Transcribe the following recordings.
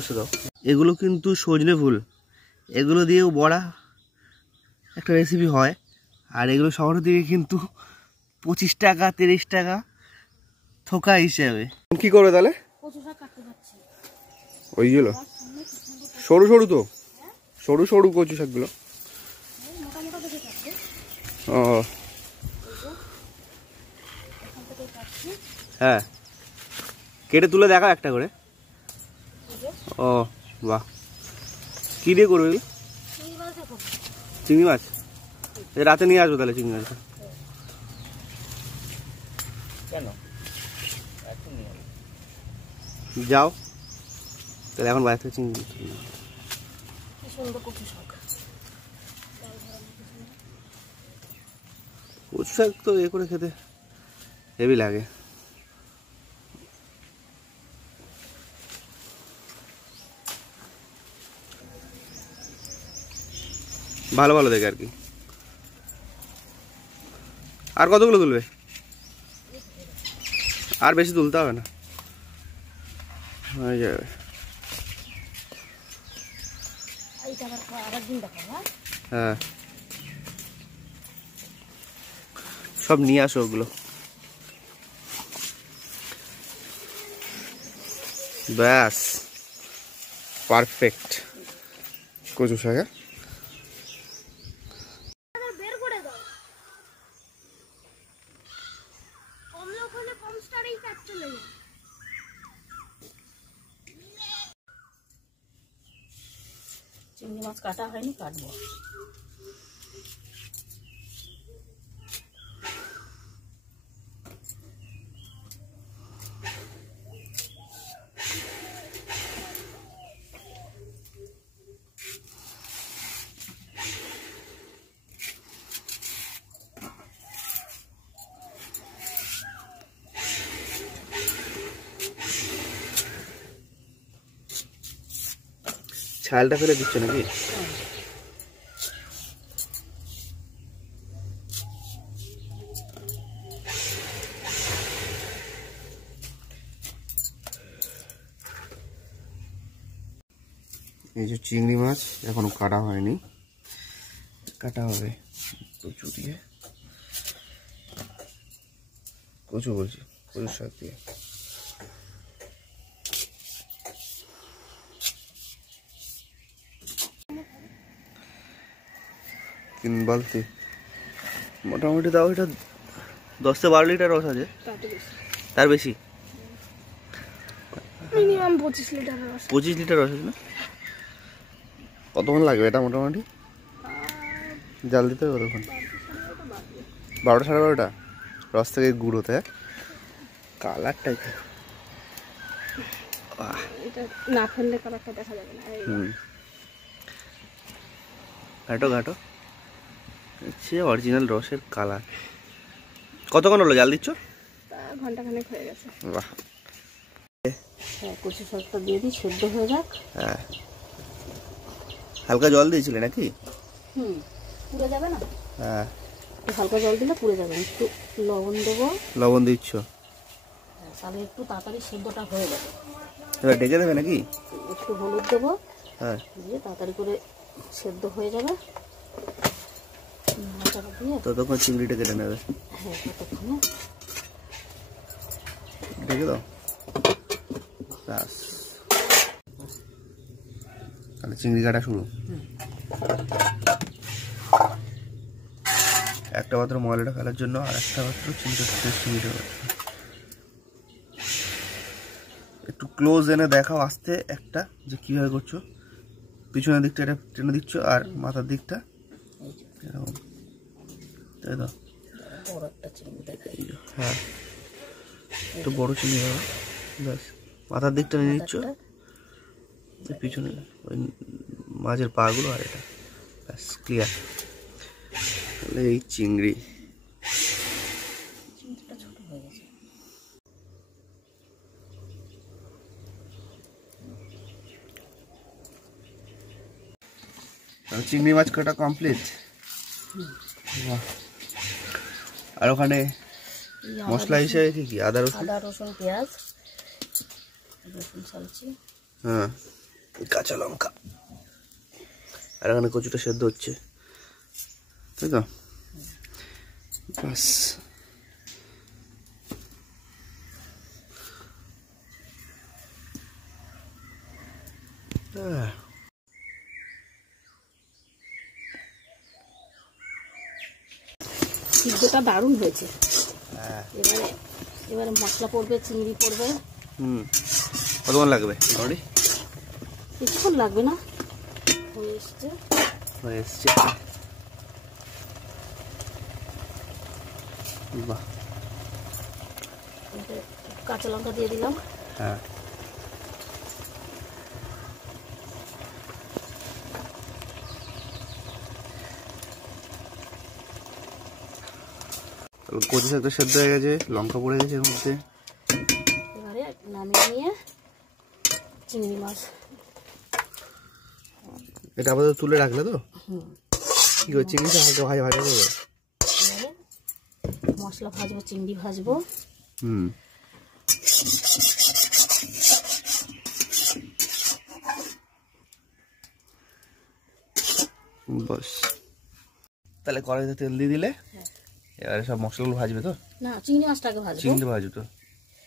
বসে দাও। এগুলো কিন্তু সজনে ফুল, এগুলো দিয়েও বড়া একটা রেসিপি হয়। আর এগুলো শহরের দিকে কিন্তু 25 টাকা 30 টাকা থোকা হিসেবে। কি করবে তাহলে? ওইগুলো সরু সরু তো, সরু সরু কচু শাকগুলো। ও হ্যাঁ, কেটে তুলে দেখা একটা করে। ও বাহ, কি দিয়ে করবে? চিংড়ি মাছ রাতে নিয়ে আসবো তাহলে। চিংড়ি মাছটা কেন যাও তাহলে, এখন বাইরে থেকে চিংড়ি। কচু শাক তো এ করে খেতে হেভি লাগে। ভালো ভালো দেখে আর কি। আর কতগুলো তুলবে? আর বেশি তুলতে হবে না, হয়ে যাবে। হ্যাঁ, সব নিয়ে আসো ওগুলো। ব্যাস পারফেক্ট কচু শাক। চিংড়ি মাছ কাটা হয়নি, কাটবো। ছালটা ফেলে দিচ্ছ নাকি? এই যে চিংড়ি মাছ এখনো কাটা হয়নি, কাটা হবে কচু দিয়ে। কচু বলছি, কচু শাক দিয়ে। 3 বালতি মোটামুটি। দাও এটা 10 থেকে 12 লিটার রস আছে, তার বেশি। মিনিমাম 25 লিটার রস। 25 লিটার রস আছে না? কতক্ষণ লাগবে এটা মোটামুটি জাল দিতে হবে? কতক্ষণ? 12টা 12:30টা রস থেকে গুড় হতে। কালারটাই এটা না ফেললে কালারটা দেখা যাবে না। ঘাটো ঘাটো, হচ্ছে অরিজিনাল রসের কালার। কতক্ষণ হলো জাল দিচ্ছ? ঘন্টাখানেক হয়ে গেছে। বাহ। হ্যাঁ, কচু শাকটা দিয়ে দিই, সেদ্ধ হয়ে যাক। হ্যাঁ, হালকা জল দিয়েছিলে নাকি? পুড়ে যাবে না? হ্যাঁ, হালকা জল দিলে পুড়ে যাবে। একটু লবণ দেবো। লবণ দিচ্ছ? তাহলে একটু তাড়াতাড়ি সেদ্ধটা হয়ে যাবে। এবার ডেকে দেবে নাকি? একটু হলুদ দেবো। হ্যাঁ, দিয়ে তাড়াতাড়ি করে সেদ্ধ হয়ে যাবে। ততক্ষণ চিংড়িটা কেটে নেবে। হ্যাঁ, ততক্ষণে ঢেকে দাও। ব্যাস, তাহলে চিংড়ি কাটা শুরু। একটা মাত্র ময়লাটা ফেলার জন্য, আর একটা মাত্র চিংড়িটা। একটু ক্লোজ এনে দেখাও আস্তে একটা, যে কিভাবে করছো। পিছনের দিকটা এটা টেনে দিচ্ছ, আর মাথার দিকটা এরকম, তাই তো? হ্যাঁ, একটু বড় চিংড়ি হবে। ব্যাস, মাথার দিকটা নিয়ে নিচ্ছ, পিছনে ওই মাঝের পাগুলো, আর এটা। ব্যাস, ক্লিয়ার। তাহলে এই চিংড়ি চিংড়ি মাছ কাটা কমপ্লিট। আর ওখানে মশলা হিসেবে কি কি? আদা রসুন, পেঁয়াজ, রসুন চালছি। হ্যাঁ, কাঁচা লঙ্কা, আর এখানে কচুটা সেদ্ধ হচ্ছে, তাই তো? বাস, সিদ্ধটা দারুণ হয়েছে। হ্যাঁ। এবারে মশলা পড়বে, চিংড়ি পড়বে। কতক্ষণ লাগবে? মোটামুটি কিছুক্ষণ লাগবে না, হয়ে এসছে। হয়ে এসছে। বাহ, কাঁচা লঙ্কা দিয়ে দিলাম। হ্যাঁ, কচু শাকটা সেদ্ধ হয়ে গেছে, লঙ্কা পড়ে গেছে এর মধ্যে। এবারে নামিয়ে নিয়ে চিংড়ি মাছ, এটা আপাতত তুলে রাখলে তো? কি করে চিংড়িটা হালকা ভাজা ভাজা করবে? এবারে মশলা ভাজবো, চিংড়ি ভাজবো। বাস, তাহলে কড়াইতে তেল দিয়ে দিলে এবারে সব মশলাগুলো ভাজবে তো? না, চিংড়ি মাছটাকে ভাজবো। চিংড়ি ভাজবে তো,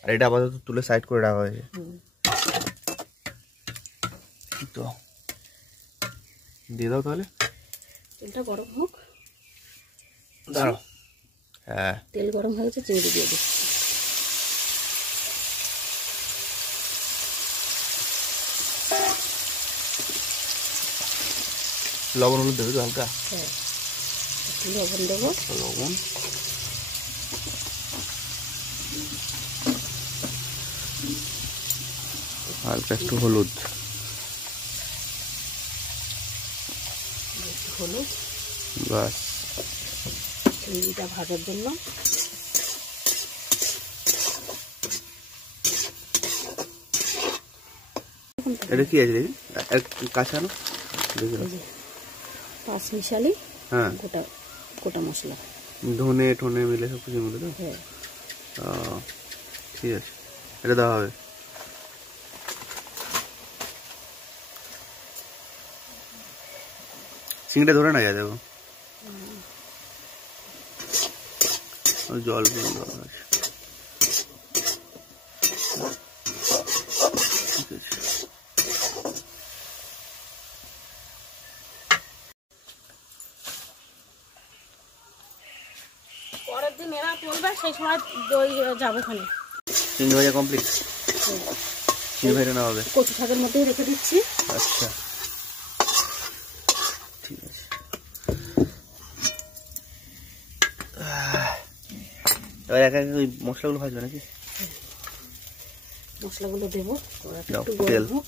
আর এটা আপাতত তুলে সাইড করে রাখা হয়েছে তো। দিয়ে দাও তাহলে, তেলটা গরম হোক। দাঁড়াও, হ্যাঁ, তেল গরম হয়ে গেছে, চিংড়ি দিয়ে দিচ্ছি। লবণ হলুদ দেবে তো হালকা? হ্যাঁ, লবণ দেবো। লবণ, হালকা একটু হলুদ, হলুদ, বাস। চিংড়িটা ভাজার জন্য। এটা কি আছে দেখি, কাঁচা না দেখি। পাঁচ মিশালি, হ্যাঁ, গোটা গোটা মশলা, ধনে টনে মিলে সব কিছুর মধ্যে তো? হ্যাঁ। ঠিক আছে, এটা দেওয়া হবে। চিংড়িটা ধরে না যায়, দেখো জল আছে। ঠিক আছে, পরের দিন এরা চলবে, সেই সময় যাবো ওখানে। চিংড়ি ভাজা কমপ্লিট, চিংড়ি ভাজা না হবে? কচু শাকের মধ্যেই রেখে দিচ্ছি। আচ্ছা, ঠিক আছে। এবার একা একা ওই মশলাগুলো ভাজবে নাকি? মশলাগুলো দেবো, একটু তেল, গরম হোক।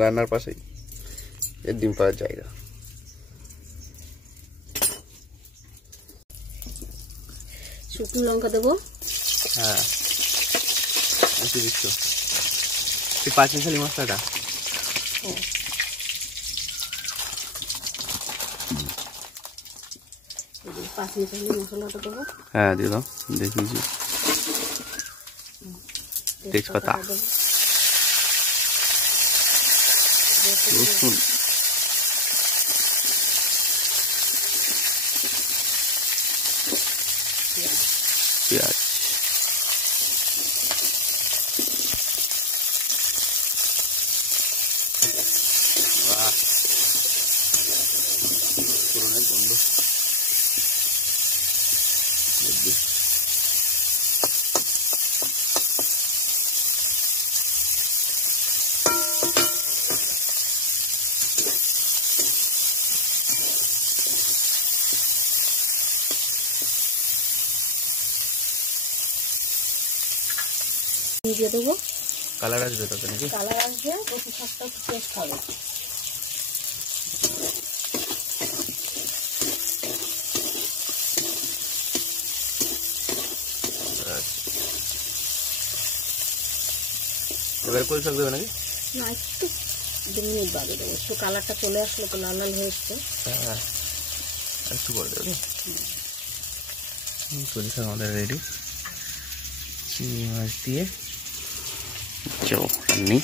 রান্নার পাশেই এর ডিম পাড়ার জায়গা। শুকনো লঙ্কা দেবো। হ্যাঁ, একটু দিচ্ছ এই 5 মিশালি মশলাটা। পাঁচ মিশালি মশলাটা দেবো। হ্যাঁ, দিয়ে দাও, দেখিয়েছি। তেজপাতা, রসুন, পেঁয়াজ, বাহ, পুরনের গন্ধ। দিয়ে দেবো, কালার আসবে তাতে নাকি? কালার আসবে, কচু শাকটা একটু টেস্ট হবে। এবার কচু শাক দেবে নাকি? না, একটু 2 মিনিট বাদে দেবো, একটু কালারটা চলে আসলে তো লাল লাল হয়ে এসছে। হ্যাঁ, একটু করে দেবে। কচু শাক আমাদের রেডি। চিংড়ি মাছ দিয়ে চাটনি।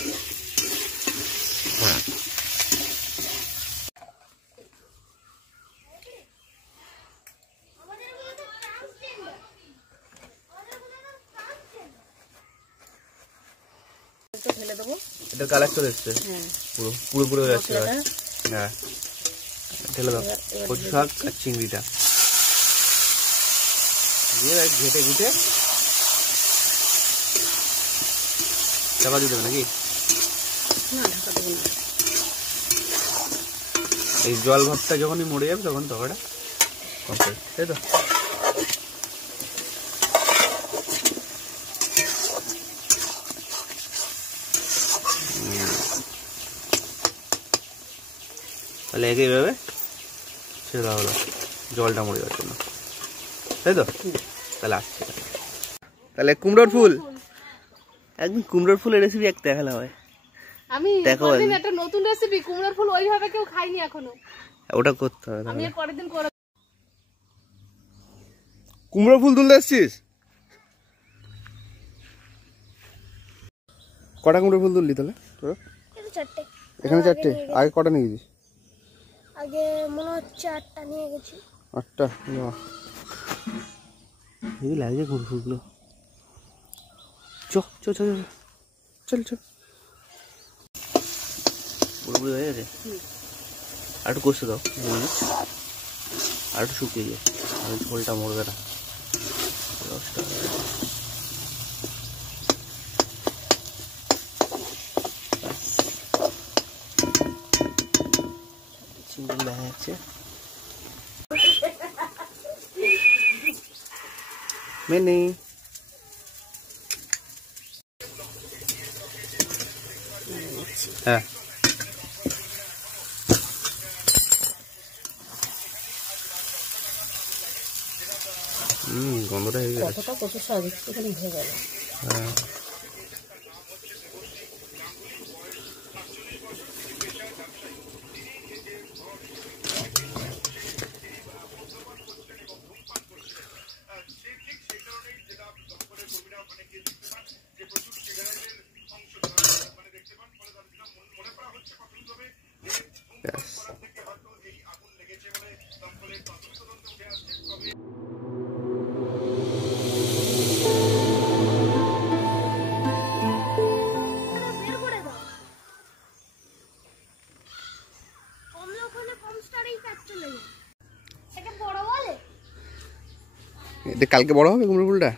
তো ঢেলে দেবো। এটার কালার চলে এসছে হ্যাঁ, পুরো পুরো পুরো হয়ে যাচ্ছে। মশলাটা হ্যাঁ, ঢেলে দাও কচু শাক আর চিংড়িটা দিয়ে ঘেটে ঘুটে চাপা দিয়ে দেবে নাকি? না, ঢাকা দেবো না। এই জল ভাতটা যখনই মরে যাবে তখন তরকারিটা কমপ্লিট, তাই তো? তাহলে এইভাবে ছেড়ে দেওয়া হলো জলটা মরে যাওয়ার জন্য, তাই তো? তাহলে আসছে। তাহলে কুমড়োর ফুল, একদিন কুমড়োর ফুলের রেসিপি এক দেখালে হয়। আমি দেখো কোনদিন একটা নতুন রেসিপি কুমড়োর ফুল ওইভাবে কেউ খাইনি এখনো। ওটা করতে হবে। আমি পরের দিন করে। কুমড়ো ফুল তুলতে এসছিস? কটা কুমড়ো ফুল তুললি তাহলে তোরা? চারটে। এখানে চারটে, আগে কটা নিয়ে গেছিস? আগে মনে হচ্ছে 8টা নিয়ে গেছি। 8টা? এই লাগছে কুমড়ো ফুলগুলো। চল পুরোপুরি হয়ে গেছে। আর একটু কষতে দাও, আর একটু শুকিয়ে যায়, আমি ঝোলটা মরবে না। রসটা চিংড়ি দেখা যাচ্ছে। মেনে হ্যাঁ, গন্ধটা হয়ে গেছে। কতটা কচু শাক একটুখানি হয়ে গেল। হ্যাঁ, বের করে দাও। কমলে ওখানে কম স্টারেই কাজ চলে যায়। এটা বড় বলে? এটা কালকে বড় হবে কুমড়ো ফুলটা।